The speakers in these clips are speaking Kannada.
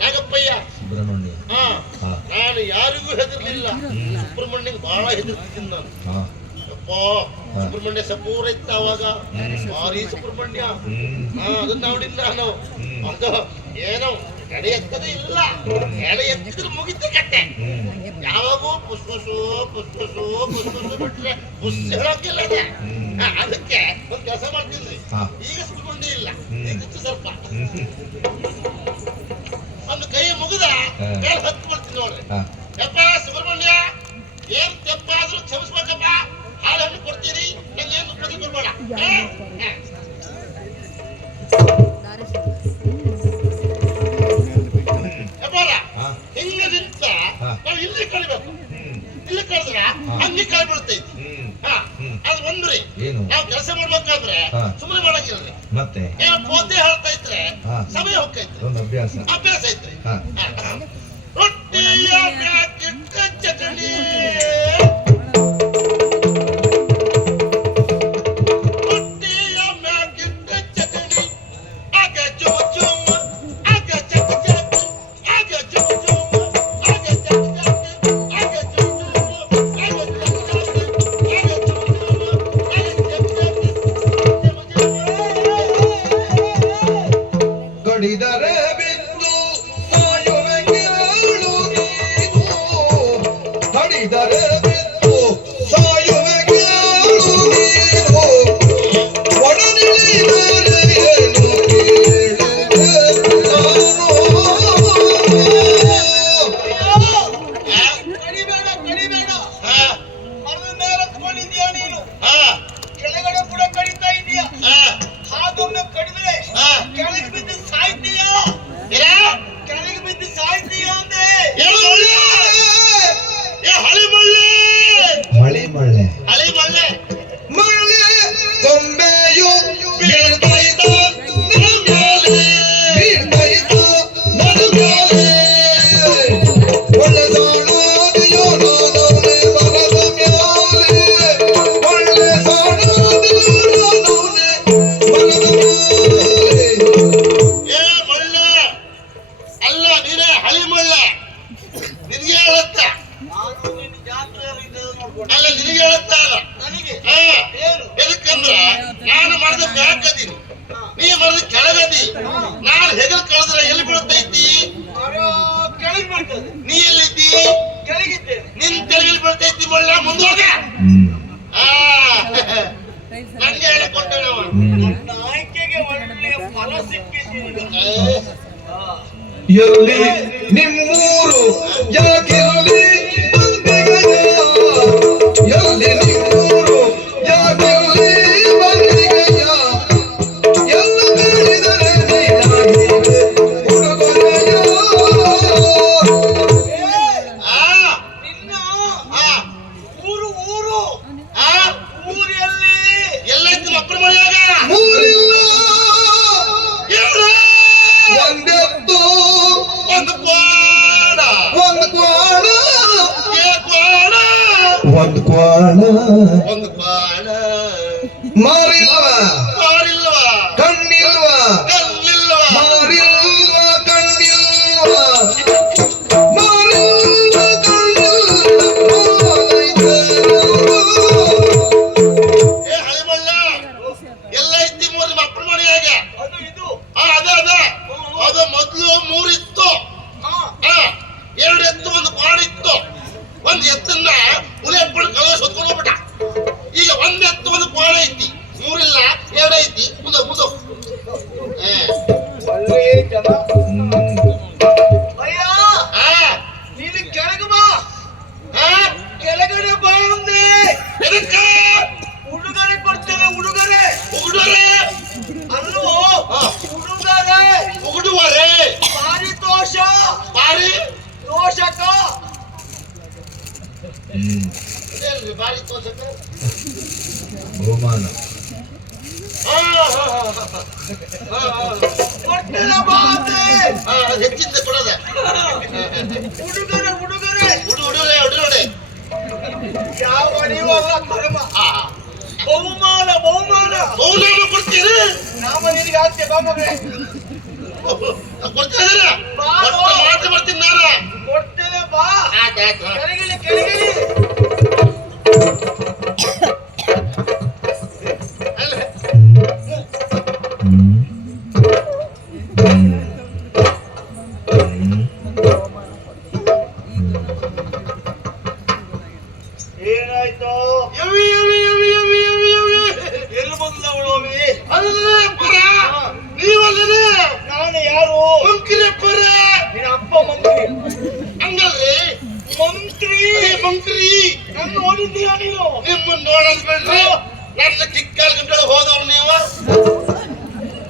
ನಾಗಪ್ಪಯ್ಯ ಸುಬ್ರಹ್ಮಣ್ಯ. ನಾನು ಯಾರಿಗೂ ಹೆದರ್ಲಿಲ್ಲ. ಸುಬ್ರಹ್ಮಣ್ಯ ಬಹಳ ಹೆದರ್ತಿದ್ದೀನಿ ನಾನು. ಅಪ್ಪ ಸುಬ್ರಹ್ಮಣ್ಯ ಸಪೂರ ಇತ್ತ ಅವಾಗ ಭಾರಿ ಸುಬ್ರಹ್ಮಣ್ಯ. ಅದನ್ನ ನೋಡಿದ್ ನಾನು. ಅದು ಏನೋ ಎಡೆ ಎತ್ತದೇ ಇಲ್ಲ, ಎಡೆ ಎತ್ತಿದ್ರೆ ಮುಗಿತ ಕಟ್ಟೆ. ಯಾವಾಗೂ ಪುಸ್ಪುಸು ಪುಸ್ಪುಸು ಪುಸ್ಪುಸು ಬಿಟ್ರೆ ಪುಸ್ ಹೇಳೋಕಿಲ್ಲ ಅದೇ. ಅದಕ್ಕೆ ಒಂದ್ ಕೆಲಸ ಮಾಡ್ತಿದ್ವಿ. ಈಗ ಸುಬ್ರಹ್ಮಣ್ಯ ಇಲ್ಲ, ಈಗ ಸ್ವಲ್ಪ ಒಂದು ಕೈ ಮುಗಿದ ಮೇಲೆ ಹತ್ತು ಬರ್ತೀನಿ ನೋಡ್ರಿ. ಯಪ್ಪ ಸುಬ್ರಹ್ಮಣ್ಯ, ಏನ್ ತೆಪ್ಪಾದ್ರೂ ಕ್ಷಮಿಸ್ಬೇಕಪ್ಪ, ಹಾಲು ಹಣ್ಣು ಕೊಡ್ತೀನಿ, ನಂಗೇನು ಪ್ರತಿ ಕೊಡ್ಬೇಡ. ಹಿಂಗ ನಿಂತ ನಾವು ಇಲ್ಲಿ ಕಳಿಬೇಕು. ಇಲ್ಲಿ ಕಳೆದ್ರ ಹಂಗೆ ಕಳ್ಬಿಡ್ತೈತಿ. ಅದು ಒಂದ್ರಿ, ನಾವು ಕೆಲಸ ಮಾಡ್ಬೇಕಾದ್ರೆ ಸುಮ್ಮನೆ ಮಾಡಂಗಿಲ್ರಿ. ಮತ್ತೆ ಪೋತೆ ಹೇಳ್ತಾ ಇದ್ರೆ ಸಮಯ ಹೋಗ್ತೈತ್ರಿ, ಅಭ್ಯಾಸ ಐತ್ರಿ. ರೊಟ್ಟಿಯ ಪ್ಯಾಕೆಟ್ ಚಟಣಿ, ಕಡಿದರೆ ಬಿದ್ದು ಸಾಯುವೆಗಿರಳು ನೀನು, ಕಡಿದರೆ ಬಿದ್ದು ಸಾಯುವೆಗಿರಳು ನೀನು, ಒಡನಿಳಿದರೆ ಏನು ಕೇಳಿದೆ ನಾನು. ಕಡಿಬೇಡ ಕಡಿಬೇಡ, ಮರದ ಮೇಲೆ ಹತ್ಕೊಂಡಿದ್ಯಾ ನೀನು, ಕೆಳಗಡೆ ಕೂಡ ಕಡಿತಾ ಇದೀಯ. ಹಾಗೊಮ್ಮೆ ಕಡಿದ್ರೆ ಕೆಳಗೆ ಬಿದ್ದು ಸಾಯ್ತೀಯ, ಕೆಳಗೆ ಬಿದ್ದು ಸಾಯ್ತೀಯ ಅಂದೆ. ಹಳಿ ಮಳ್ಳೆ, ಮಳೆ ಮಳೆ ಹಳಿ ಮಳ್ಳೆ ಮಳೆ ಗೊಂಬೆಯು ಬೀಳ್ತೈತ ನನ್ನ ಮೇಲೆ, ಬೀಳ್ತೈತ ನನ್ನ ಮೇಲೆ, ಒಳ್ಳೆ ಸಾಣಾದಿಯೋ ನಾನವನೇ ಬರದ ಮ್ಯಾಲೆ, ಒಳ್ಳೆ ಸಾಣಾದಿಯೋ ನಾನವನೇ ಬರದ ಮ್ಯಾಲೆ. ಏ ಮಳ್ಳೆ ಅಲ್ಲ, ನೀನೇ ಹಳಿ ಮಳ್ಳೆ. ನಿನ್ಗೆ ಹೇಳತ್ತ ಅಲ್ಲ, ನಿನಗೆ ಹೇಳತ್ತ ಅಲ್ಲ ನನಗೆ. ಎದಕ್ಕಂದ್ರ ನಾನು ಮರದ ಬ್ಯಾಕದೀನಿ, ನೀ ಮರದ ಕೆಳಗದಿ. ನಾನು ಹೆಗಲ್ ಕಳೆದ್ರೆ ಎಲ್ಲಿ ಬೀಳ್ತೈತಿ? ಕೆಳಗೆ ಬೀಳ್ತದೆ. ನೀ ಎಲ್ಲಿದ್ದಿ? ಕೆಳಗಿದ್ದೇನೆ. ನಿನ್ ಕೆಳಗಲ್ಲಿ ಬೀಳ್ತೈತಿ ಮಳ್ಳ. ಮುಂದೋಗ. ನನಗೆ ಹೇಳಿಕೊಂಡ ಆಯ್ಕೆಗೆ ಒಳ್ಳೆಯ ಫಲ ಸಿಕ್ಕಿದ್ದೀಗ. ಎಲ್ಲಿ ನಿಮ್ಮೂರು ಯಾಕಿರಲಿ ಬಂದಿಗೆಯ, ಎಲ್ಲಿ ನಿಮ್ಮೂರು ಯಾಕಿರಲಿ ಬಂದಿಗೆಯ, ಎಲ್ಲ ಕೇಳಿದರೆ ನೀನಾಗಿದೆ ಹುಡುಗರೆಯ. ನಿನ್ನ ಊರು ಊರು ಊರಲ್ಲಿ ಎಲ್ಲೈತಿ ಮಕ್ಕಳ ಮನೆಯಾಗ? ಊರಿಲ್ಲ ಹೇಳು. ಒಂದೆತ್ತು ಒಂದು ಕ್ವಾಡ, ಒಂದು ಕ್ವಾಣ, ಕ್ವಾಡ, ಒಂದು ಕ್ವಾಣ, ಒಂದು ಕ್ವಾಡ. ಮಾರಿಲ್ವ ಮಾರಿಲ್ವ, ಕಣ್ಣಿಲ್ವ, ಕಲ್ಲಿಲ್ವ, ಮಾರಿಲ್ವ ಕಣ್ಣಿಲ್ವ, ಮಾರಿಲ್ವ ಕಣ್ಣಿಲ್ವ. ಏ ಹಳಿ ಮಳ್ಳ, ಎಲ್ಲ ಐತಿ ಮೂರು ಮಕ್ಕಳ ಮನೆಯಾಗ? ಅದು ಇದು ಅದ ಅದ ಅದು ಮೊದ್ಲು ಮೂರಿತ್ತು. ಎರಡು ಎತ್ತು ಒಂದು ಪಾಡಿತ್ತು. ಒಂದ್ ಎತ್ತನ್ನ ಹುಲಿ ಹಾಕೊಂಡು ಕಳಿಸ್ ಹೊತ್ಕೊಂಡು ಹೋಗ್ಬಿಟ್ಟ. ಈಗ ಒಂದ್ ಎತ್ತು ಒಂದು ಪಾಡ ಐತಿ, ಮೂರಿಲ್ಲ, ಎರಡು ಐತಿ. ಮುದೋ ಮುದೋ ಒಳ್ಳೆ ಜನ. ಅಯ್ಯ ನೀನು ಕೆಳಗೆ ಬಾ, ಕೆಳಗಡೆ ಬಾ ಅಂದೆ. ಉಡುಗೊರೆ ಕೊಡ್ತೇನೆ, ಉಡುಗೊರೆ. ಉಡುಗೊರೆ ಅಲ್ಲೋ, ಉಡುಗೊರೆ ಉಡುಗೊರೆ. ಪಾರಿತೋಷ, ಪಾರಿ ತೋಷಕ. ಪಾರಿತೋಷಕ ಬಹುಮಾನ. ಕೊಟ್ಟಿಲ್ಲ ಬಾತೆ, ಹೆಚ್ಚಿಂದ ಕೊಡೋದ. ಉಡುಗೊರೆ ಉಡುಗೊರೆ ಉಡುಗೊರೆ ಉಡುಗೊರೆ. ಯಾವ ಅಡಿವಲ್ಲ ಕರ್ಮ. ಬಹುಮಾನ ಬಹುಮಾನ ಬಹುಮಾನ ಕೊಡ್ತೀರಿ. ನಾವು ನಿನಗೆ ಆಚೆ ಬಾ ಮಗನೇ ಕೊಡ್ತಾ ಇದ್ದೀರಾ? ಆಯ್ತಾಯ್ತು ಕೆಳಗಿಳಿ ಕೆಳಗಿಳಿ. ಅಲ್ಲ ಏನಾಯ್ತು? ಯವಿ ಯವಿ ಯವಿ ಯವಿ ಯವಿ ಯವಿ ಎಲ್ಲಿ ಬಂದವಳು ಅವಿ? ಅಲ್ಲೇ ಅಪ್ಪರ ನೀವಲ್ಲೇ ನಾನು ಯಾರು? ಮಂಕ್ರಿಯಪ್ಪರ ನಿನ್ನ ಅಪ್ಪ ಮಂತ್ರಿ. ಹಂಗಲ್ರಿ ಮಂತ್ರಿ ಮಂಕ್ರಿ ನಾನು ನೋಡಿದ್ದೀಯ ನೀನು? ನಿಮ್ಮನ್ನ ನೋಡೋದ್ ಬಿಡ್ರಿ ನನ್ನ ಕಿಕ್ಕಾಲ್ ಗಂಟೆ ಹೋದವ್ರು ನೀವು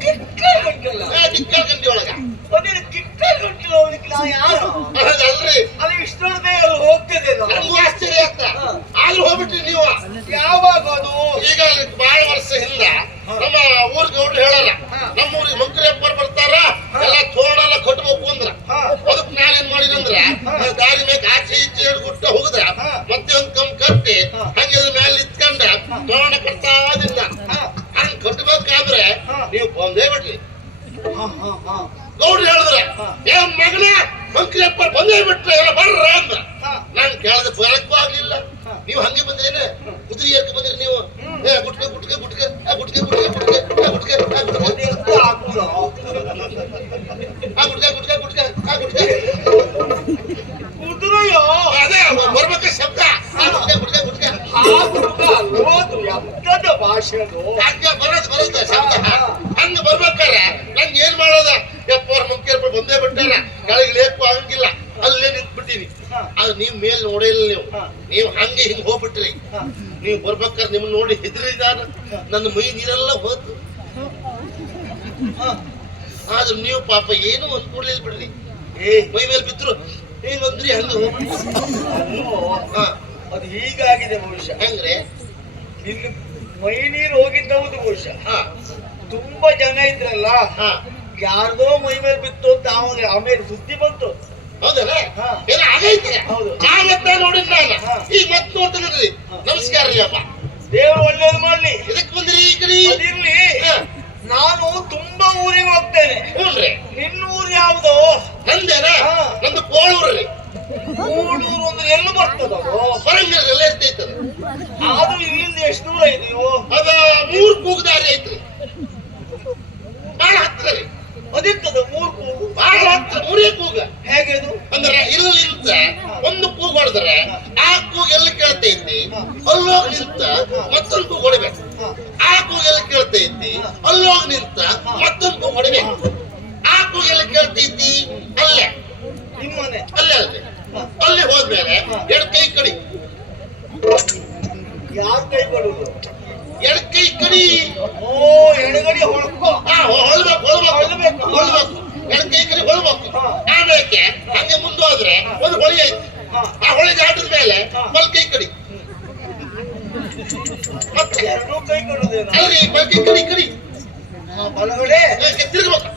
ಕಿಕ್ಕರ್ ಗಂಟಲ್ಲ. ಕಿಕ್ಕಾಲ್ ಗಂಟೆ ಒಳಗ ನೀನು ಕಿಕ್ಕರ್ ಗಂಟಲು ಹೋಗ್ಲಿಕ್ಕೆ ನಾ ಯಾರು? ಅದಲ್ರಿ ಅಲ್ಲಿ ಇಷ್ಟೊಂದೇ ಅಲ್ಲಿ ಹೋಗ್ತಿದ್ದೆ ನಾನು. ನಮಗೂ ಆಶ್ಚರ್ಯ ಆಗ್ತ ಆದ್ರೂ ಹೋಗ್ಬಿಟ್ರಿ ನೀವು ಯಾವಾಗ ಅದು? ಈಗ ಬಹಳ ವರ್ಷ ಹಿಂದ ನಮ್ಮ ಊರ್ ಗೌಡ್ರು ಹೇಳಲ್ಲ ನಮ್ಮ ಊರಿಗೆ ಮಂಕ್ರಿಯಪ್ಪರ್ ಬರ್ತಾರ ಎಲ್ಲ ತೋರಣ ಕಟ್ಬೇಕು ಅಂದ್ರ ಅದಕ್ ನಾನೇನ್ ಮಾಡಿದಂದ್ರ ದಾರಿ ಮ್ಯಾಗ ಆಚೆ ಈಚೆ ಗುಟ್ಟ ಹೋಗದ್ರ ಮತ್ತೆ ಒಂದ್ ಕಮ್ ಕಟ್ಟಿ ಹಂಗೆ ಅದ್ರ ಮೇಲೆ ನಿಂತ್ಕೊಂಡ ತೋರಣ ಕಟ್ತಾ ಇದ್ದ ಹಂಗ್ ಕಟ್ಬೇಕಾದ್ರೆ ನೀವು ಬಂದೇ ಬಿಡ್ರಿ ಗೌಡ್ರು ಹೇಳಿದ್ರ ಏನ್ ಮಗನೇ ಮಂಕ್ರಿಯಪ್ಪರ್ ಬಂದೇ ಬಿಟ್ರೆ ಎಲ್ಲ ಬರ್ರ ಅಂದ್ರ ನಾನ್ ಕೇಳದೆ ಬರಕ್ಕೂ ಆಗ್ಲಿಲ್ಲ ನೀವು ಹಂಗೆ ಬಂದ್ರೇನೆ ಕುದುರೆ ಏರ್ಕ ಬಂದ್ರಿ ನೀವು ಗುಟ್ಕೆ ಗುಟ್ಕೆ ಗುಟ್ಕೆ ಗುಟ್ಕೆ ಗುಟ್ಕೆ ಗುಟ್ಕೆ ಗುಟ್ಕೆ ಗುಟ್ಕೆ ಎಂತ ಹಾಕುದು? ಗುಟ್ಕೆ ಗುಟ್ಕೆ ಗುಟ್ಕೆ ಗುಟ್ಕೆ ಕುದುರೆಯೋ? ಅದೇ ಬರ್ಬೇಕ ಶಬ್ದ ಗುಟ್ಕೆ ಗುಟ್ಕೆ ಗುಟ್ಕೆ ಹಾಕುದು ಅಲ್ವದು? ಎಂತದ ಭಾಷೆ ಅದು? ಹಂಗೆ ಬರೋದು ಶಬ್ದ ಹಂಗ ಬರ್ಬೇಕಾರೆ ನಂಗೆ ಏನ್ ಮಾಡೋದ ಯಪ್ಪ ಅವ್ರ ಮಂಕ್ರಿಯಪ್ಪ ಬಂದೇ ಬಿಟ್ಟಾರ ಕೆಳಗೆ ಲೇಕು ಆಗಂಗಿಲ್ಲ ಅಲ್ಲೇ ನಿಂತ್ಬಿಟ್ಟಿನಿ ಅದು ನೀವ್ ಮೇಲ್ ನೋಡಿಲ್ಲ ನೀವು ಹಂಗೆ ಹಿಂಗ್ ಹೋಗ್ಬಿಟ್ರಿ ನೀವು ಬರ್ಬೇಕಾದ್ರೆ ನಿಮ್ಮನ್ನ ನೋಡಿ ಹೆದರಿದಾನ ನನ್ನ ಮೈ ನೀರೆಲ್ಲ ಹೋತು ಆದ್ರೆ ನೀವು ಪಾಪ ಏನು ಅನ್ಕೊಡ್ಲಿಲ್ಲ ಬಿಡ್ರಿ ಮೈ ಮೇಲೆ ಬಿದ್ರು ನೀವ್ ಅಂದ್ರಿ ಹಂಗ ಹೋಗ್ಬಿಟ್ರಿ ಅದು ಹೀಗಾಗಿದೆ ಬಹುಶಃ. ಹೆಂಗ್ರೆ ನಿನ್ನ ಮೈ ನೀರು ಹೋಗಿದ್ದವುದು ಬಹುಶಃ. ತುಂಬಾ ಜನ ಇದ್ರಲ್ಲ, ಯಾರ್ದೋ ಮೈ ಮೇಲೆ ಬಿತ್ತು ಅಂತ ಅವಾಗ ಆಮೇಲೆ ಸುದ್ದಿ ಬಂತು. ಹೌದಲ್ಲ ಏನ ಆಗೈತೆ ಹೌದು. ಆಗತ್ತ ನೋಡಿ ನಾನು ಈಗ ಮತ್ ನೋಡ್ತೇನೆ ನಮಸ್ಕಾರ ರೀ ಅಪ್ಪ ದೇವ್ರು ಒಳ್ಳೇದು ಮಾಡ್ಲಿ. ಇದಕ್ ಬಂದ್ರಿ ಈ ಕಡೆ ಅದಿರ್ಲಿ, ನಾನು ತುಂಬಾ ಊರಿಗೆ ಹೋಗ್ತೇನೆ. ಹ್ಞೂನ್ರಿ ನಿನ್ನ ಊರು ಯಾವ್ದು? ನಂದೇನ ನಂದು ಕೋಳೂರ್ರಿ ಕೂಡೂರು ಅಂದ್ರೆ ಎಲ್ಲಿ ಬರ್ತದ ಅದು? ಹೊರಂಗಲ್ಲ ಇರ್ತೈತದ ಆದ್ರೂ ಇಲ್ಲಿಂದ ಎಷ್ಟು ದೂರ ಇದೆಯೋ? ಅದ 3 ಕೂಗು ದಾರಿ ಐತ್ರಿ ಬಾಳ ಹತ್ರ ರೀ ಅದಿರ್ತದ 3 ಕೂಗು? ಬಾಳ ಹತ್ರ 3 ಕೂಗ ಹೇಗೆ ಅದು? ಅಂದ್ರೆ ಇಲ್ಲಿಂದ ಒಂದು ಕೂಗು ಹೊಡೆದ್ರೆ ಆ ಕೂಗು ಎಲ್ಲಿ ಕೇಳ್ತೈತಿ ಅಲ್ಲೋಗಿ ನಿಂತ ಮತ್ತೊಂದು ಕೂಗು ಹೊಡಿಬೇಕು ಆ ಕೂಗು ಎಲ್ಲಿ ಕೇಳ್ತೈತಿ ಅಲ್ಲೋಗಿ ನಿಂತ ಮತ್ತೊಂದು ಕೂಗು ಹೊಡಿಬೇಕು ಆ ಕೂಗು ಎಲ್ಲಿ ಕೇಳ್ತೈತಿ ಅಲ್ಲೇ ನಿಮ್ಮನೆ ಅಲ್ಲೇ ಅಲ್ಲೇ ಅಲ್ಲಿ ಹೋದ್ಮೇಲೆ ಎಡ ಕೈ ಕಡಿ ಯಾರ್ ಕೈ ಕೊಡುದು? ಎಡ ಕೈ ಕಡಿ ಓ, ಎಡಗಡೆ ಹೊಳ್ಕೊ. ಹೊಳ್ಬೇಕು ಎಡ ಕೈ ಕಡಿ ಹೊಳ್ಬೇಕು ಆಮೇಲೆ ಹಂಗೆ ಮುಂದೋದ್ರೆ ಒಂದು ಹೊಳಿ ಐತಿ ಆ ಹೊಳಿ ದಾಟಿದ ಮೇಲೆ ಬಲ್ ಕೈ ಕಡಿ ಮತ್ತೆ ಎರಡೂ ಕೈ ಕೊಡುದೇನ? ಅಲ್ರಿ ಬಲ್ ಕೈ ಕಡಿ ಕಡಿ ಬಲಗಡೆ ತಿರ್ಗ್ಬೇಕು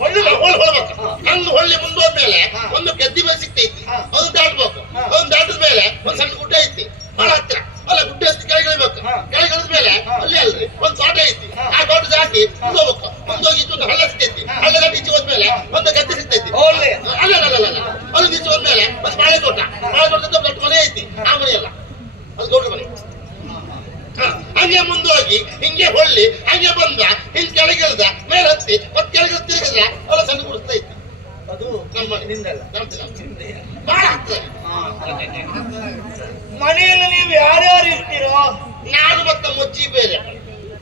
ಹೊಳ್ಬೇಕು ಹಂಗ ಹೊಳ್ಳಿ ಮುಂದೋದ್ಮೇಲೆ ಒಂದು ಗೆದ್ದಿ ಮೇಲೆ ಸಿಗ್ತೈತಿ ಅದನ್ನ ದಾಟ್ಬೇಕು ಅದನ್ನ ದಾಟಿದ ಮೇಲೆ ಒಂದ್ ಸಣ್ಣ ಗುಡ್ಡ ಐತಿ ಬಹಳ ಹತ್ರ ಅಲ್ಲ ಗುಡ್ಡ ಹತ್ತಿ ಕೆಳಗೆ ಇಳಿಬೇಕು ಕೆಳಗೆ ಇಳಿದ ಮೇಲೆ ಅಲ್ಲಿ ಅಲ್ರಿ ಒಂದ್ ತೋಟ ಐತಿ ಆ ತೋಟ ದಾಟಿ ಮುಂದೋಗ್ಬೇಕು ಮುಂದೋಗಿ ಒಂದು ಹಳ್ಳ ಸಿಗ್ತೈತಿ ಹಳ್ಳ ದಾಟಿ ಈಚೆ ಹೋದ್ಮೇಲೆ ಒಂದು ಗದ್ದೆ ಸಿಗ್ತೈತಿ ಅಲ್ಲ ಅಲ್ಲಿ ಈಚೆ ಹೋದ್ಮೇಲೆ ಒಂದು ಬಾಳೆ ತೋಟದಿಂದ ದೊಡ್ಡ ಮನೆ ಐತಿ ಆ ಮನೆ ಅಲ್ಲ ಅದು ದೊಡ್ಡ ಮನೆ ಹಂಗೆ ಮುಂದೋಗಿ ಹಿಂಗೆ ಹೊಳ್ಳಿ ಹಂಗೆ ಬಂದ ಹಿಂಗ್ ಕೆಳಗಿಳ್ದ ಮೇಲೆ ಹತ್ತಿ ಮತ್ ಕೆಳಗೆ ತಿರುಗಿದ್ರ ಅಲ್ಲ ಸಣ್ಣ ಗುಡಿಸ್ತೈತಿ ಅದು ನಮ್ಮ ಮನೆ ನಿಂದಲ್ಲ. ನಮ್ದು ಬಹಳ ಹತ್ರ ಮನೆಯಲ್ಲಿ ನೀವು ಯಾರ್ಯಾರು ಇರ್ತೀರೋ? ನಾನು ಮತ್ತೆ ಮುಜ್ಜಿ ಬೇರೆ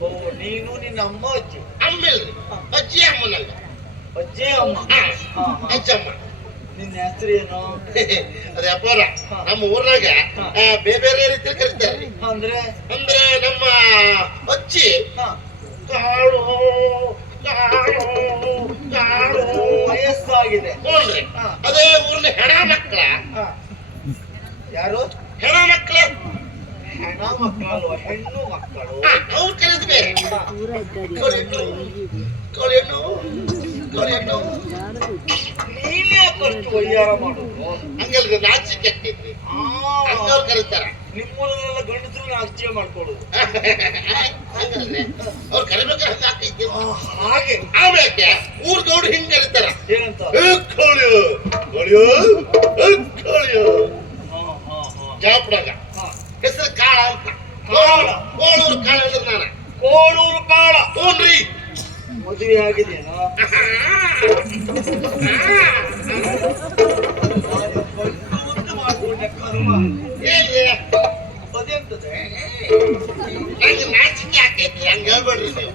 ಓ, ನೀನು ನಿನ್ನ ಅಮ್ಮ ಅಜ್ಜಿ. ಅಮ್ಮಿಲ್ರಿ ಅಜ್ಜಿ ಅಮ್ಮನಲ್ಲ ಅಜ್ಜಿ ಅಮ್ಮ. ಅಜ್ಜಮ್ಮ ನಿನ್ನ ಹೆಸರು ಏನು? ಅದೇ ಅಪ್ಪರ ನಮ್ಮ ಊರಾಗ ಬೇರೆ ಬೇರೆ ರೀತಿ ಕರೀತಾರ್ರಿ ಅಂದ್ರೆ ಅಂದ್ರೆ ನಮ್ಮ ಅಜ್ಜಿ ಕಾಳು ಕಾಳು ಕಾಳು ವಯಸ್ಸಾಗಿದೆ. ನೋಡ್ರಿ ಅದೇ ಊರ್ನ ಹೆಣ ಮಕ್ಕಳ ಯಾರು? ಹೆಣ ಮಕ್ಕಳ ಹೆಣ ಮಕ್ಕಳು, ಹೆಣ್ಣು ಮಕ್ಕಳು. ಅವ್ರು ಕರೆದು ಬೇರೆ ಕೋಳೆಣ್ಣು ಕೋಳೆಣ್ಣು ನೀನ್ ಯಾಕೆ ಅಷ್ಟು ವಯ್ಯಾರ ಮಾಡುದು? ಹಂಗಲ್ರಿ ನಾಚಿಕೆ ಆಗ್ತೈತ್ರಿ ಹಂಗವ್ರು ಕರೀತಾರ ನಿಮ್ಮೂರಲ್ಲೆಲ್ಲ ಗಂಡಸರು ನಾಚಿಕೆ ಮಾಡ್ಕೊಳ್ಳುದು. ಹಂಗಲ್ರಿ ಅವ್ರು ಕರಿಬೇಕಾದ್ರೆ ಹಂಗ ಆಗ್ತೈತಿ ಹಾಗೆ ಆಮೇಲೆ ಊರ್ ಗೌಡ್ರು ಹಿಂಗ್ ಕರೀತಾರ ಏನಂತ? ಕೋಳಿಯೋ ಕೋಳಿಯೋ ಕೋಳಿಯೋ ಮಾಡ್ಕೊಂಡೆ ಕರ್ಮ. ಹೇಳಿ ಅದೆಂತದೆ ನಂಗೆ ನಾಚಿಕೆ ಆಕೈತಿ ಹಂಗ ಹೇಳ್ಬೇಡ್ರಿ ನೀವು.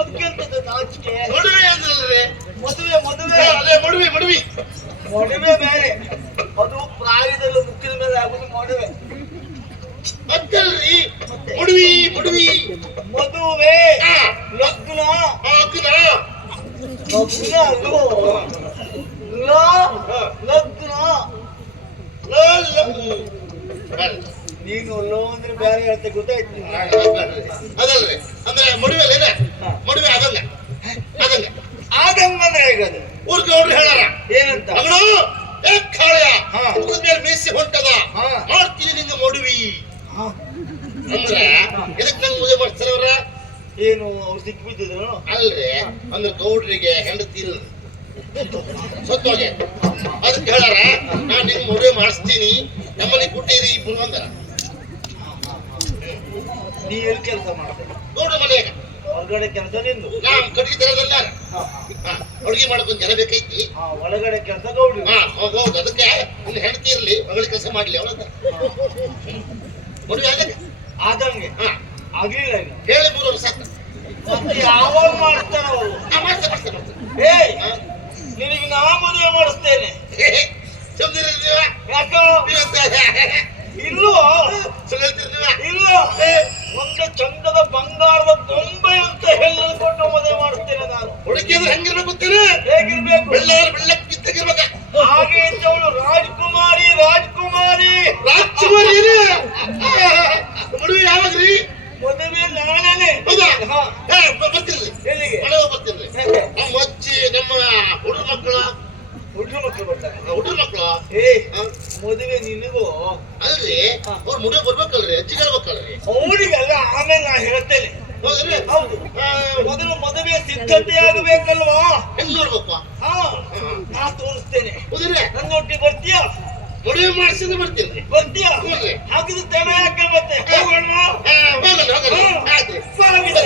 ಅದಕ್ಕೆಂತದೆ ನಾಚಿಕೆ? ಮದುವೆ ಅಂದ್ರಲ್ರಿ? ಮದುವೆ ಮದುವೆ ಅದೇ ಮಡುವಿ ಮಡುವಿ. ಮದುವೆ ಬೇರೆ, ಅದು ಪ್ರಾಯದಲ್ಲಿ ಮುಕ್ಕಿದ ಮೇಲೆ ಆಗುದು ಮದುವೆ. ಅದ್ದಲ್ರಿ ಮಡುವಿ ಮಡುವಿ. ಮದುವೆ ಹಾ ಲಗ್ನ ಆಗ್ನ ಲಗ್ನ ಅಲ್ಲೋ ಲಗ್ನ. ನೀನು ಲೋ ಅಂದ್ರೆ ಬೇರೆ ಹೇಳ್ತೆ ಗೊತ್ತಾಯ್ತು. ಅದಲ್ರಿ ಅಂದ್ರೆ ಮಡುವೆ ಅಲ್ಲೇನ ಮಡುವೆ ಆಗಂಗ ಆಗಂಗ ಆಗಂಗಂದ್ರೆ ಹೇಗದು? ಊರ್ಗೆ ಅವ್ರು ಹೇಳಾರ ಏನಂತ? ಮಗಳು ಏ ಕಾಳೆಯ ಹಾ. ಮುಖದ ಮೇಲೆ ಮೇಸಿ ಹೊಂಟದ ಹಾ. ಮಾಡ್ತೀನಿ ನಿಂಗೆ ಮಡುವಿ ಹಾ. ಅಂದ್ರೆ ಇದಕ್ಕೆ ನಂಗೆ ಮದುವೆ ಮಾಡ್ತಾರೆ ಅವ್ರ. ಏನು ಅವ್ರು ಸಿಕ್ಬಿಟ್ಟಿದ್ರು? ಅಲ್ರಿ ಅಂದ್ರೆ ಗೌಡ್ರಿಗೆ ಹೆಂಡತಿ ಇಲ್ಲ ಸತ್ತೋಗೆ ಅದಕ್ಕೆ ಹೇಳಾರ ನಾನ್ ನಿಂಗೆ ಮದುವೆ ಮಾಡಿಸ್ತೀನಿ ನಮ್ಮನೆ ಕುಟ್ಟೀರಿ ಇಬ್ರು ಅಂದಾರ. ನೀ ಎಲ್ಲಿ ಕೆಲಸ ಮಾಡ್ತೇನೆ? ಗೌಡ್ರ ಮನೆಯಾಗ ಹೊರಗಡೆ ಕೆಲಸ ನಿಂದು. ನಾನ್ ಕಟ್ಗೆ ತರದಲ್ಲ ಅಡುಗೆ ಮಾಡಕೊಂಡ್ ಜನ ಬೇಕೈತಿ. ಒಳಗಡೆ ಕೆಲಸ ಗೌಡಿ. ಹೌದು ಅದಕ್ಕೆ ನಿನ್ನ ಹೆಂಡತಿ ಇರ್ಲಿ ಮಗಳ ಕೆಲಸ ಮಾಡ್ಲಿ ಅವಳ ಮದುವೆ ಆಗಕ್ಕೆ ಆದಂಗೆ ಆಗ್ಲಿಲ್ಲ ಇನ್ನು. ಹೇಳಿ 3 ವರ್ಷ ಸಾಕು. ಮತ್ತೆ ಯಾವಾಗ ಮಾಡ್ತಾರ ಅವರು? ಮಾಡ್ತೇನೆ ಏಯ್ ನಿನಗೆ ನಾ ಮದುವೆ ಮಾಡಿಸ್ತೇನೆ. ಸುಮ್ಮನೆ ನೀವ ಯಾಕೋ ಇಲ್ಲೋ ಸುಳ್ಳು ಹೇಳ್ತೀರಿ ನೀವ. ಇಲ್ಲ, ಒಂದು ಚಂದದ ಬಂಗಾರದ ಗೊಂಬೆ ಅಂತ ಹೇಳಿಕೊಂಡು ಮದುವೆ ಮಾಡಿಸ್ತೇನೆ ನಾನು. ಹುಡುಗಿಯದ್ರೆ ಹೆಂಗಿರ್ಬೇಕು ಗೊತ್ತೇನೆ? ಹೇಗಿರ್ಬೇಕು? ಬೆಳ್ಳಾರ ಬೆಳ್ಳಕ್ಕೆ ಕಿತ್ತಾಗಿರ್ಬೇಕ. ಹಾಗೆ ಅವಳು ರಾಜ್ಕುಮಾರಿ ರಾಜ್ಕುಮಾರಿ. ರಾಜ್ಕುಮಾರಿ ಮದುವೆ ಯಾವಾಗ್ರಿ? ಮದುವೆ ನಾನೇ. ಹೌದಾ? ಹಾ. ಬರ್ತೀನಿ ಎಲ್ಲಿಗೆ? ಮನೆಗೆ ಬರ್ತೀನಿ. ನಮ್ಮ ಅಜ್ಜಿ ನಮ್ಮ ಹುಡುಗ ಮಕ್ಕಳ ಹುಡುಗ ಮಕ್ಕಳು ಬರ್ತಾರೆ. ಹುಡುಗ ಮಕ್ಕಳು ಏ ಮದುವೆ ನಿನಗೂ ಅಲ್ರಿ ಅವ್ರ ಮದುವೆ ಬರ್ಬೇಕಲ್ರಿ ಅಜ್ಜಿಗೆ ಹೇಳ್ಬೇಕಲ್ರಿ. ಅವರಿಗೆಲ್ಲ ಆಮೇಲೆ ನಾ ಹೇಳ್ತೇನೆ. ಹೌದ್ರಿ? ಹೌದು, ಮೊದಲು ಮದುವೆ ಸಿದ್ಧತೆ ಆಗಬೇಕಲ್ವಾ? ಹೆಂಗ್ ನೋಡ್ಬೇಕು? ಹಾ, ನಾ ತೋರಿಸ್ತೇನೆ. ಹೌದ್ರಿ? ನನ್ನೊಟ್ಟಿಗೆ ಬರ್ತೀಯಾ? ಮದುವೆ ಮಾಡಿಸಿದ್ರೆ ಬರ್ತೀನಿ. ಬರ್ತೀಯಾ? ಹ್ಞೂನ್ರಿ. ಹಾಗಿದ್ರೆ ತಡ ಯಾಕೆ ಮತ್ತೆ? ಹೋಗೋಣ. ಹೋಗಲ್ಲ ಹೋಗಲ್ಲ ಆಯ್ತು. ಬಾರವಿದೆ.